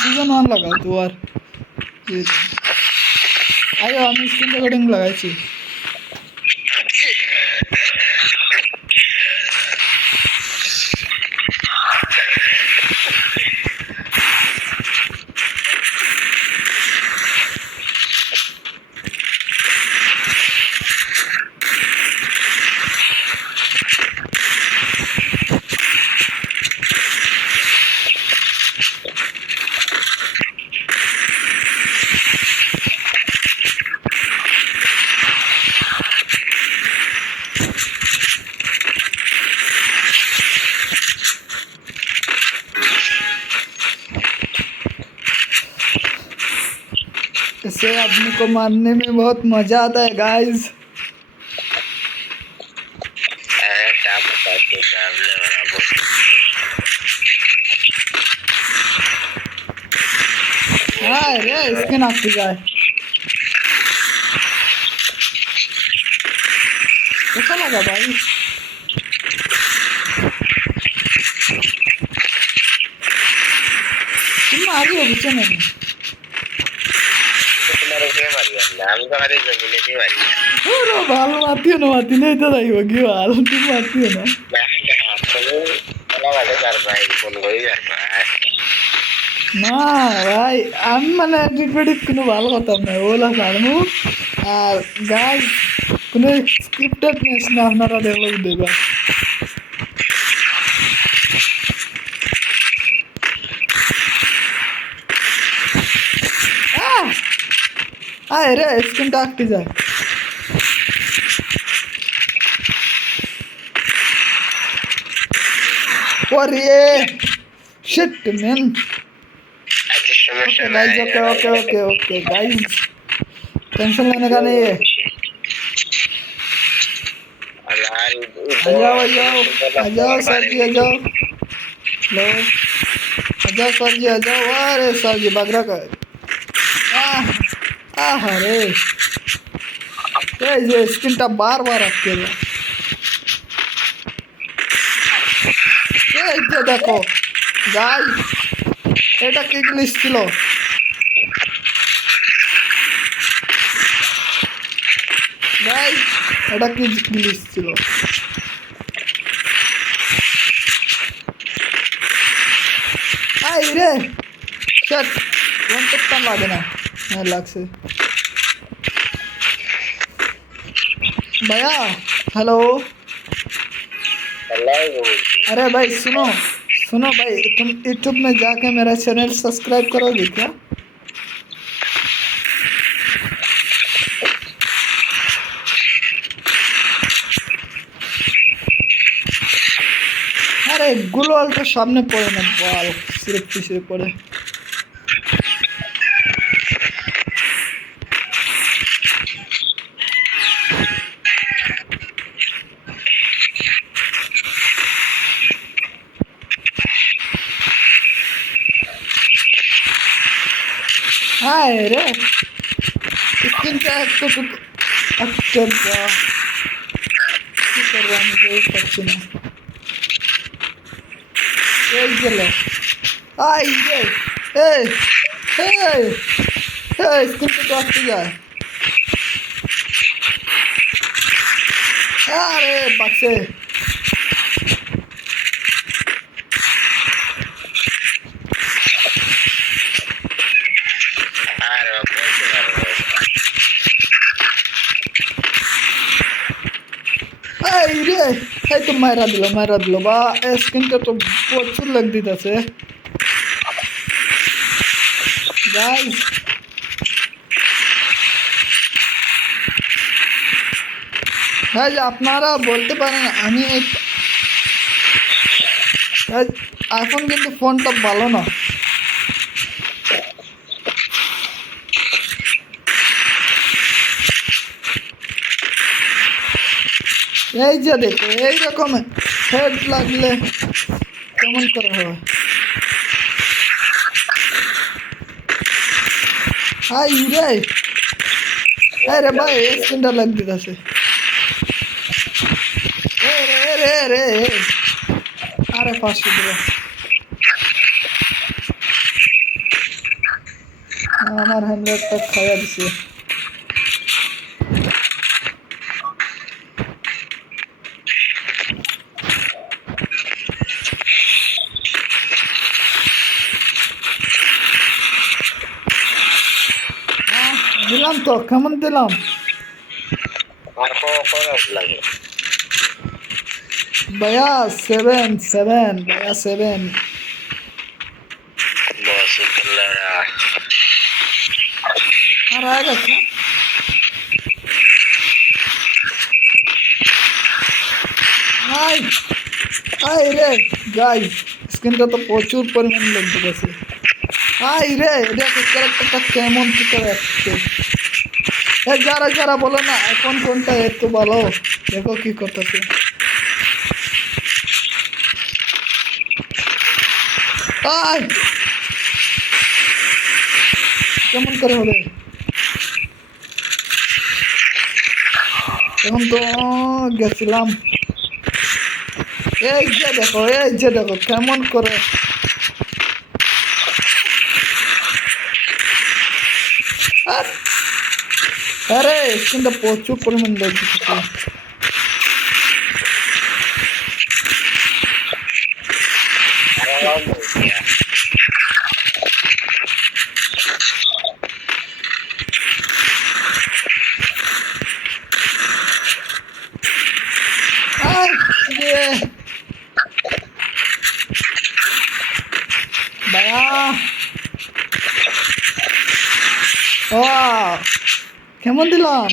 Season 1 लगाओ तू और आयो हम स्क्रीन रिकॉर्डिंग लगाई इससे आदमी को मारने में बहुत मजा आता है गाइस। हाँ रे इसके नाक पे जाए कैसा लगा भाई? तुम मारी हो पीछे नहीं बाल मारती हो ना मारती नहीं तो नहीं होगी बाल तुम मारती हो ना না ভাই আমি মানে এডিট কোনো ভালো করতাম না ওলা ছাড়মু আর গাইস কোনো স্ক্রিপ্টেড ম্যাচ না আপনারা ডেভেলপ দেবা আয় রে স্ক্রিনটা আটকে যায় ওরে shit man guys okay guys tension लेने का नहीं है आ जाओ सर जी आ जाओ लो आ जाओ सर जी आ जाओ अरे सर जी बगरा का अरे ये स्क्रीन टा बार रखते हैं ये देखो गाइस এটা কি গ্লিচ ছিল গাইস এটা কি গ্লিচ ছিল আই রে শট কোন তকটা লাগে না না লাগছে भैया हेलो अरे भाई सुनो भाई तुम यूट्यूब में जाके मेरा चैनल सब्सक्राइब करोगे क्या? अरे गुलवाल तो सामने पड़े ना बाल सिर्फ पीछे पड़े हाय रे स्किन का तो अच्छा কি করব আমি তো পাচ্ছি না এই গেল আই রে এই এই এই স্কিন তো আসতে যায় আরে বাচ্চা এই তো মারা দিল বা স্ক্রিনটা তো প্রচুর লাগ দিতেছে গাইস গাইস আপনারা বলতে পারেন আমি এখন কিন্তু ফোনটা ভালো না এই যে দেখো এইরকম হেড লাগলে কেমন করে হয় হাই রে আরে ভাই স্ক্রিনটা লাগ দিতেছে রে আরে 500 দিল আমার হ্যামলেটটা খাইয়া দিছে। দিলাম তো, কেমন দিলাম? আর লাগে ভাইয়া 7 ভাইয়া 7। বস খেলারা আর আয় গেছে। আই আই রে গাই, স্ক্রিনটা তো প্রচুর পরিমাণ লোক গেছে। আই রে দেখো ক্যারেক্টারটা কেমন কি করে আসছে। যারা যারা বলো না এখন কোনটা এত ভালো, দেখো কি করতেছে। আই কেমন করে হবে এখন তো গেছিলাম। এই যে দেখো কেমন করে। আর আরে স্ক্রিনটা প্রচুর পরিমাণ লোক দিচ্ছে। আই রে ভাইয়া, ও কেমন দিলাম?